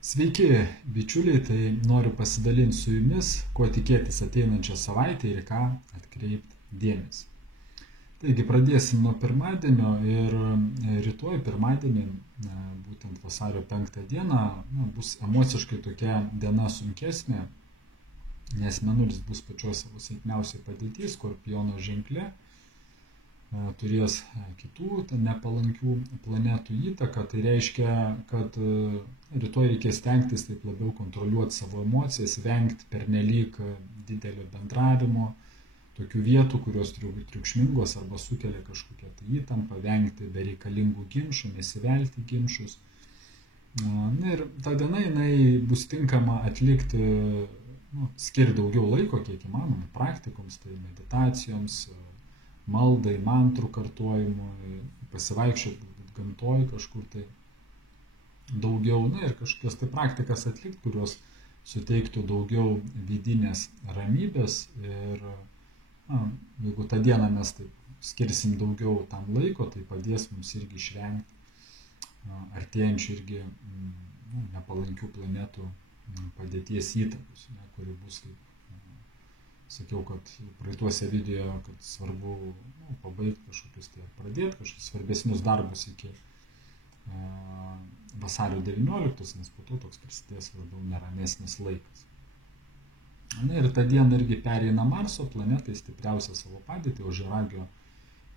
Sveiki, bičiuliai, tai noriu pasidalinti su jumis, ko tikėtis ateinančią savaitę ir į ką atkreipti dėmesį. Taigi pradėsim nuo pirmadienio ir rytoj pirmadienį, būtent vasario 5 dieną, bus emociškai tokia diena sunkesnė, nes Mėnulis bus pačios savo silpniausiai padėtys, Skorpiono ženkle, turės kitų nepalankių planetų įtaką. Tai reiškia, kad rytoj reikės stengtis taip labiau kontroliuoti savo emocijas, vengti pernelyg didelio bendravimo, tokių vietų, kurios turi būti triukšmingos arba sukelia kažkokią tai įtampą, vengti bereikalingų ginčių, nesivelti ginčius. Ir ta diena jinai bus tinkama atlikti, skirti daugiau laiko, kiek įmanoma, praktikoms, tai meditacijoms, maldai, mantrų kartojimui, pasivaikščioti gamtoj kažkur tai daugiau, ir kažkokias tai praktikas atlikti, kurios suteiktų daugiau vidinės ramybės. Ir jeigu tą dieną mes taip skirsim daugiau tam laiko, tai padės mums irgi išvengti artėjančių irgi nepalankių planetų padėties įtakos, kuri bus, kaip sakiau, kad praeituose video, kad svarbu pabaigti kažkokius tai, pradėti kažkokius svarbesnius darbus iki vasario 19, nes po to toks prasidės labiau neramesnis laikas. Ir tą dieną irgi pereina Marso planetai stipriausia savo padėtį, Ožiaragio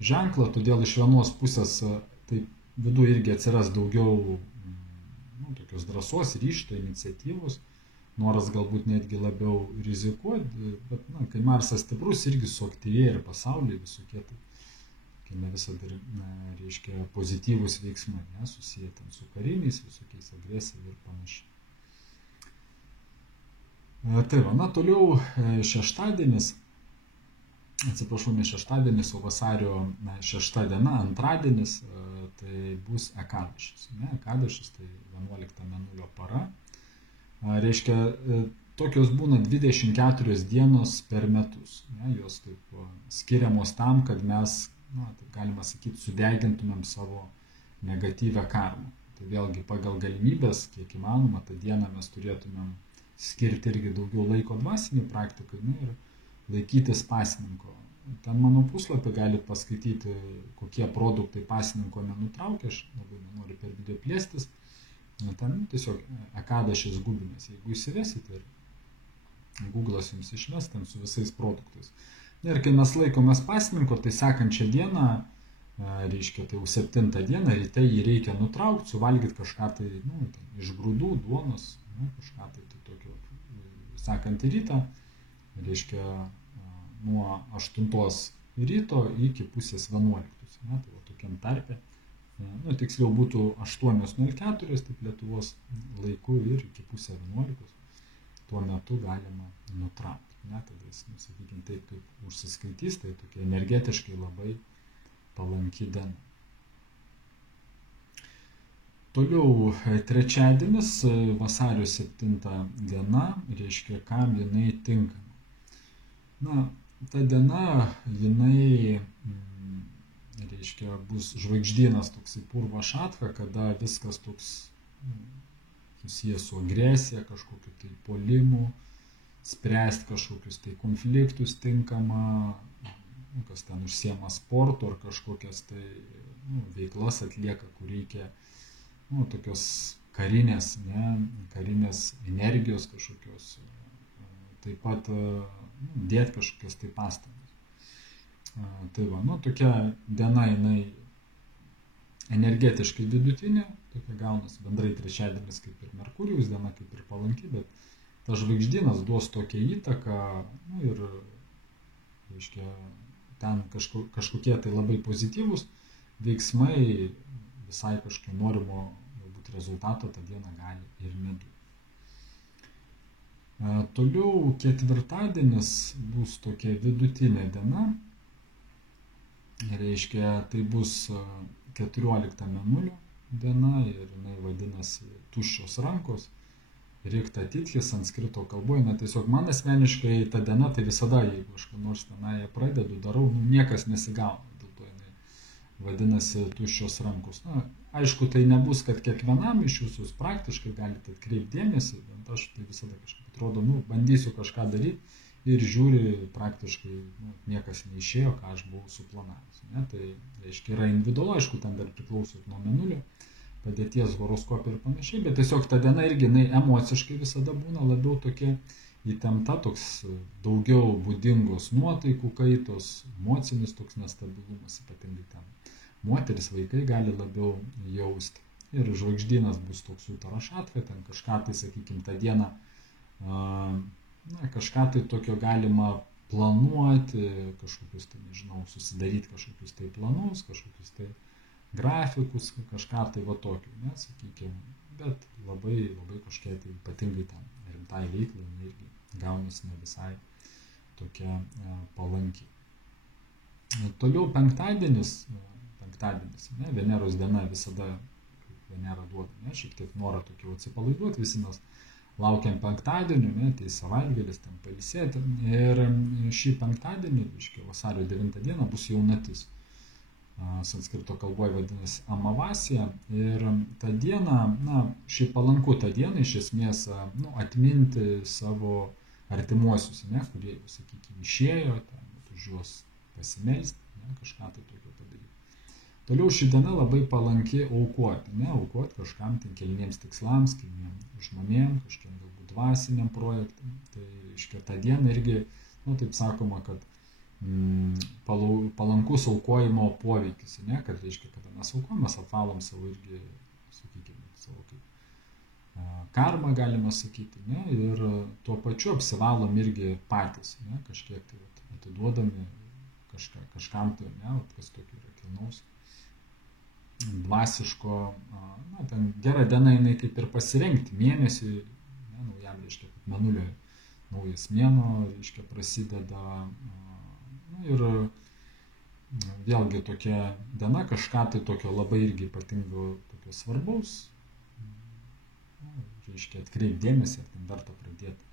ženklą, todėl iš vienos pusės tai viduje irgi atsiras daugiau tokios drąsos, ryžto, iniciatyvos, noras galbūt netgi labiau rizikuoti, bet kai Marsas stiprus, irgi suaktyvėja ir pasaulyje visokie, tai ne visada reiškia pozityvūs veiksmai, susiję ten su kariniais, visokiais agresija ir panašiai. Tai va, toliau šeštadienis, atsiprašau, ne šeštadienis, o vasario 6 diena, antradienis, tai bus Ekadašis. Ekadašis tai 11 Mėnulio para. Reiškia, tokios būna 24 dienos per metus. Jos taip skiriamos tam, kad mes, taip galima sakyti, sudegintumėm savo negatyvę karmą. Tai vėlgi pagal galimybės, kiek įmanoma, tą dieną mes turėtumėm skirti irgi daugiau laiko dvasiniai praktikai ir laikytis pasninko. Ten mano puslapį galite paskaityti, kokie produktai pasninko nenutraukia, aš labai nenoriu per video plėstis. Ten tiesiog Ekadašis Gubinas, jeigu įsivesite ir Google'as jums išves ten su visais produktais. Ir kai mes laikomės pasninko, tai sekančią dieną, reiškia, tai jau 7 dieną, ryte jį reikia nutraukti, suvalgyti kažką tai, iš grūdų, duonos, kažką tai tokio. Sekantį rytą, reiškia, nuo 8 ryto iki pusės 11. Tai va tokiam tarpe. Tiksliau būtų 8:04, taip Lietuvos laiku, ir iki pusę 11. Tuo metu galima nutraukti. Tada jis, sakykime, taip kaip užsiskaitys, tai tokia energetiškai labai palanki diena. Toliau trečiadienis, vasario 7 diena, reiškia, kam jinai tinkama. Ta diena, jinai reiškia, bus žvaigždynas toksai Purva Šatha, kada viskas toks susijęs su agresija, kažkokiu tai puolimu, spręsti kažkokius tai konfliktus tinkama, kas ten užsiema sportu ar kažkokias tai veiklas atlieka, kur reikia tokios karinės energijos kažkokios, taip pat dėti kažkokias tai pastangas. Tai va, tokia diena jinai energetiškai vidutinė, tokia gaunasi bendrai trečiadienis kaip ir Merkurijus diena, kaip ir palanki, bet ta žvaigždynas duos tokią įtaką, ir, reiškia, ten kažkokie tai labai pozityvūs veiksmai visai kažkokio norimo galbūt rezultato tą dieną gali ir neduoti. Toliau ketvirtadienis bus tokia vidutinė diena. Reiškia, tai bus 14 Mėnulio diena ir jinai vadinasi tuščios rankos. Rikta Titchi sanskrito kalboje, tiesiog man asmeniškai ta diena, tai visada, jeigu aš ką nors tenai pradedu, darau, niekas nesigauna. Dėl to jinai vadinasi tuščios rankos. Na, aišku, tai nebus, kad kiekvienam iš jūsų jūs praktiškai galite atkreipti dėmesį, bent aš tai visada kažkaip atrodo, bandysiu kažką daryti ir žiūri praktiškai, niekas neišėjo, ką aš buvau suplanavęs. Ne? Tai reiškia, yra individualu, aišku, ten dar priklauso nuo mėnulio, padėties horoskopė ir panašiai, bet tiesiog ta diena irgi emociškai visada būna labiau tokia įtempta, toks daugiau būdingos nuotaikų kaitos, emocinis toks nestabilumas, ypatingai ten moteris, vaikai gali labiau jausti. Ir žvaigždynas bus toks utarašatka, ten kažką tai, sakykime, tą dieną, kažką tai tokio galima planuoti, kažkokius tai, nežinau, susidaryti kažkokius tai planus, kažkokius tai grafikus, kažką tai va tokiu, sakykime, bet labai kažkiek tai ypatingai ten rimtai veiklai irgi gaunasi ne visai tokia palanki. Toliau penktadienis, Veneros diena visada, Venera duoda, šiek tiek norą tokio atsipalaiduoti, visi mes laukiam penktadienį, tai savaitgalis, ten pailsėti. Ir šį penktadienį, vasario 9 dieną, bus jaunatis. Sanskrito kalboje vadinasi Amavasija. Ir tą dieną, šiaip palanku tą dieną iš esmės atminti savo artimuosius, kurie, sakykime, išėjo, už juos pasimelsti, kažką tai tokio padaryti. Toliau ši diena labai palanki aukoti, aukoti kažkam kelniems tikslams, kelniem žmonėm, kažkiem galbūt dvasiniam projektam. Tai reiškia, tą dieną irgi, taip sakoma, kad palankus aukojimo poveikis, kad reiškia, kada mes aukojam, mes apvalom savo irgi, sakykime, savo kaip karmą galima sakyti, ir tuo pačiu apsivalom irgi patys, kažkiek tai atiduodami kažkam tai, kas tokio yra kilnaus, dvasiško, ten gera diena jinai kaip ir pasirengti mėnesiui, naujam, reiškia, kad mėnulio naujas mėnuo, reiškia, prasideda, ir vėlgi tokia diena kažką tai tokio labai irgi ypatingo, tokio svarbaus, reiškia, atkreipti dėmesį, ar ten verta pradėti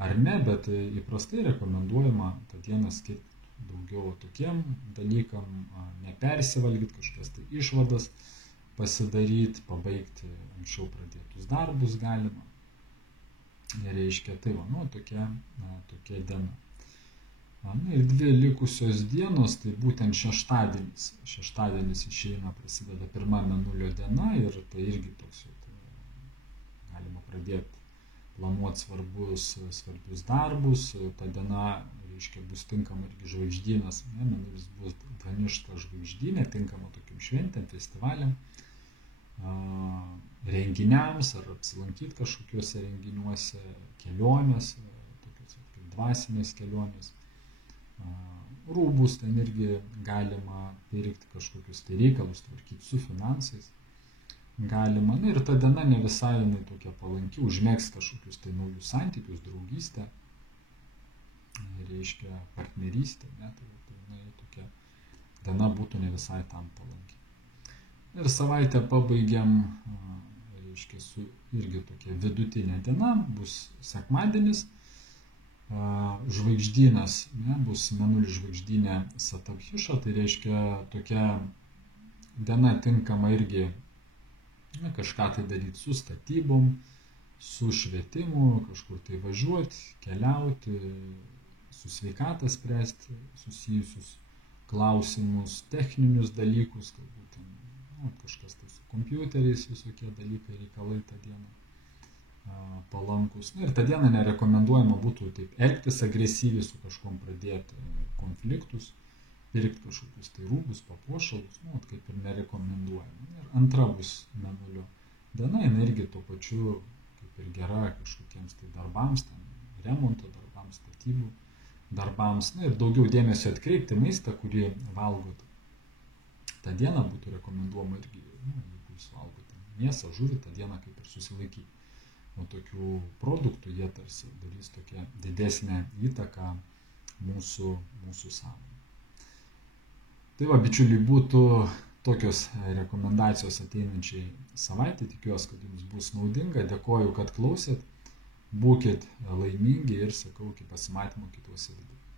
ar ne, bet įprastai rekomenduojama tą dieną skirti daugiau tokiem dalykam, nepersivalgyti, kažkas tai išvadas pasidaryti, pabaigti anksčiau pradėtus darbus galima. Reiškia, tai tokia diena. Ir dvi likusios dienos, tai būtent šeštadienis. Šeštadienis išeina, prasideda pirma mėnulio diena ir tai irgi toks, galima pradėti planuoti svarbius darbus. Ta diena, reiškia, bus tinkama irgi žvaigždynas, mėnulis bus Dvaništa žvaigždynė, tinkama tokiam šventėm, festivaliam, renginiams ar apsilankyti kažkokiuose renginiuose, kelionės, tokios kaip dvasinės kelionės. Rūbus ten irgi galima pirkti, kažkokius tai reikalus tvarkyti su finansais galima. Ir ta diena ne visai tokia palanki, užmėgs kažkokius tai naujus santykius, draugystę, reiškia partnerystę, tai tokia diena būtų ne visai tam palanki. Ir savaitę pabaigiam, reiškia, su irgi tokia vidutinė diena, bus sekmadienis, žvaigždynas, bus mėnulis žvaigždynė Satabhiša, tai reiškia tokia diena tinkama irgi kažką tai daryti su statybom, su švietimu, kažkur tai važiuoti, keliauti, su sveikata spręsti susijusius klausimus, techninius dalykus, galbūt kažkas tai su kompiuteriais, visokie dalykai, reikalai tą dieną palankus. Ir tą dieną nerekomenduojama būtų taip elgtis agresyviai, su kažkom pradėti konfliktus, pirkti kažkokius tai rūbus, papuošalus, kaip ir nerekomenduojama. Ir antra bus mėnulio diena, jinai irgi tuo pačiu kaip ir gera kažkokiems tai darbams, remonto darbams, statybų darbams, ir daugiau dėmesio atkreipti maistą, kurį valgot. tą dieną būtų rekomenduojama irgi, jeigu jūs valgote mėsą, žuvį, tą dieną kaip ir susilaikyti. Nuo tokių produktų jie tarsi darys tokią didesnę įtaką mūsų sąmonei. Tai va, bičiuliai, būtų tokios rekomendacijos ateinančiai savaitė. Tikiuosi, kad jums bus naudinga. Dėkoju, kad klausėt. Būkit laimingi ir sakau, iki pasimatymo kituose videose.